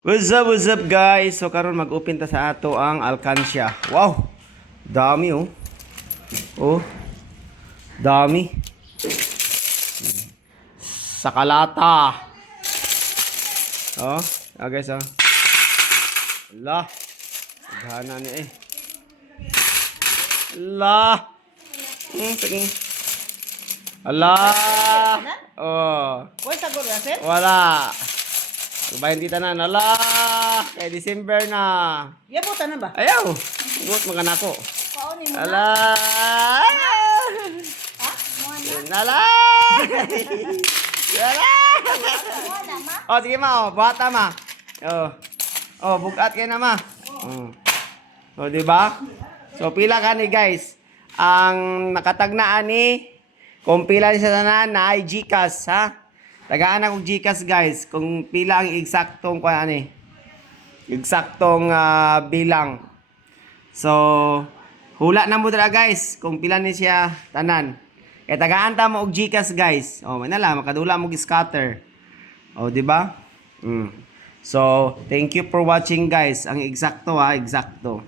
What's up guys? So karon mag-open ta sa ato ang alkansya. Wow! Dami oh. Oh. Dami. Sakalata. Oh, guys oh. Allah. Gana ni eh. Allah. Sige. Allah. Oh. Wala sagot na, sir? Wala. Bayan kita na. Ala. Kay December na. Yabutan na ba? Ayaw. Buot mga nako. Paunin mo na. Ala. Ha? Muana? Ala. Ala. Muana, ma? Oh, sige ma. Oh, buhata ma. Oh. Oh, bugat kayo na ma. Oh, di ba? So, pila ka ni guys. Ang nakatagnaan ni kung pila ni sa tanan na ay GCash, ha? Tagaan akong GCash guys. Kung pila ang eksaktong eksaktong bilang. So, hula na mo dala guys. Kung pila ni siya tanan. Kaya tagaan ta mo og GCash guys. Oh, may nala makadula mo scatter. Oh, di ba? So, thank you for watching guys. Ang eksakto ha, eksakto.